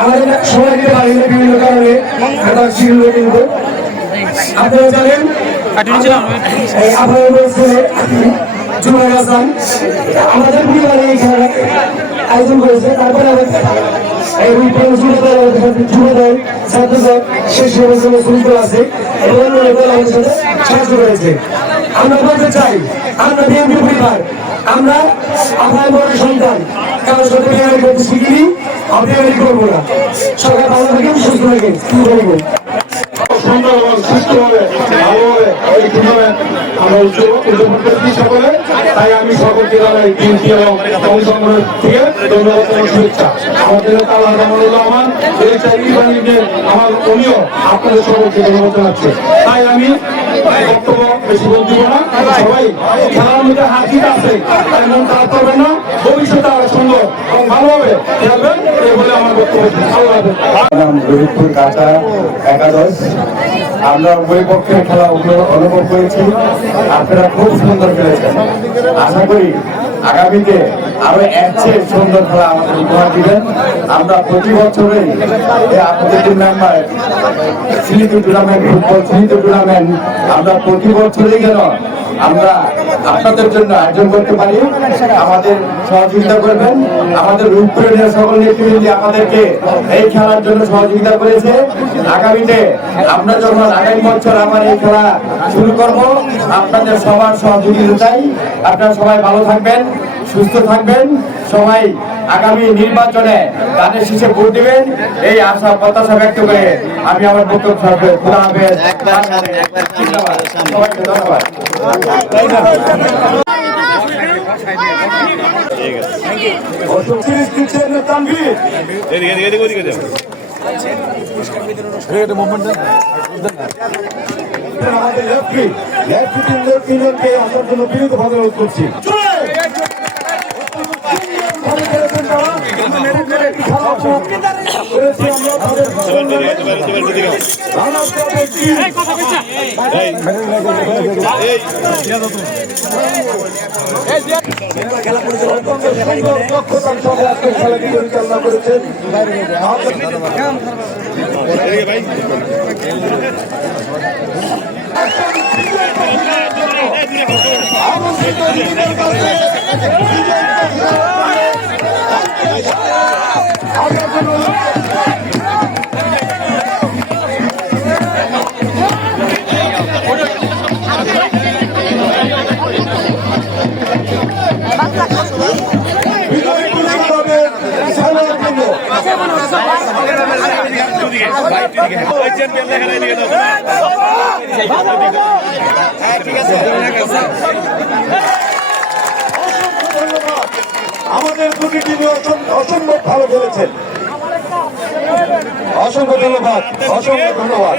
আমাদের সবাইকে বাড়িতে বিভিন্ন কারণে আপনারা জানেন আপনারা বলছেন জুমার হাসান আমাদের পরিবারে এই খেলা আয়োজন করেছে। তারপরে যুবদল ছাত্রদল শেষ শ্রমিকদল আছে এবং আমাদের সাথে সাহায্য করেছে। আমরা বলতে চাই আমরা বিএনপি পরিবার, আমরা আপনার বড় সন্তান, কারোর সাথে বিয়ে করতে শিখিনি, আপনি করবো না। সবাই ভালো থাকেন, সুস্থ থাকেন। কি বলবো সুন্দর এবং সুস্থভাবে ভালোভাবে এই টুর্নামেন্ট আমরা উদযাপন করছি সকলে। তাই আমি সকলকে জানাই বিএনপি এবং সংগঠনের থেকে ধন্যবাদ এবং শুভেচ্ছা। আমাদের আল্লাহ রহমান এই চাইনিজ আমার উনিও আপনাদের সকলকে ধন্যবাদ জানাচ্ছে। তাই আমি বক্তব্য বেশি বলতে না, সবাই খেলার মধ্যে হার জিত আছে, তাই মন খারাপ করবেন না, ভবিষ্যতে আরো সুন্দর এবং ভালোভাবে খেলবেন এই বলে আমার বক্তব্য। আল্লাহ একাদশ আমরা উভয় পক্ষের খেলা অনুভব করেছি। আপনারা খুব সুন্দর খেলেছেন। আশা করি আগামীতে আরো এর চেয়ে সুন্দর খেলা আমাদের উপহার দিবেন। আমরা প্রতি বছরই আপনাদের টুর্নামেন্ট সিলিটি টুর্নামেন্ট, ফুটবল সিলিটি টুর্নামেন্ট আমরা প্রতি বছরই যেন আমরা আপনাদের জন্য আয়োজন করতে পারি। আমাদের সহযোগিতা করবেন। আমাদের রূপপুরের সকল নেতৃবৃন্দ আমাদেরকে এই খেলার জন্য সহযোগিতা করেছে। আগামীতে আমরা যখন আগামী বছর আমার এই খেলা শুরু করব, আপনাদের সবার সহযোগিতা চাই। আপনারা সবাই ভালো থাকবেন, সুস্থ থাকবেন। সবাই আগামী নির্বাচনে তাদের শীষে ভোট দিবেন, এই আশা প্রত্যাশা ব্যক্ত করে আমি আমার বক্তব্য সমাপ্ত। খোদা হাফেজ। সবাইকে ধন্যবাদ। আমাদের লেফটি তিনজনকে আসার জন্য বিনীতভাবে অনুরোধ করছি। খেলা পরিচালনা করেছেন আমাদের দুটি টিম অসম্ভব ভালো খেলেছেন। অসংখ্য ধন্যবাদ, অসংখ্য ধন্যবাদ।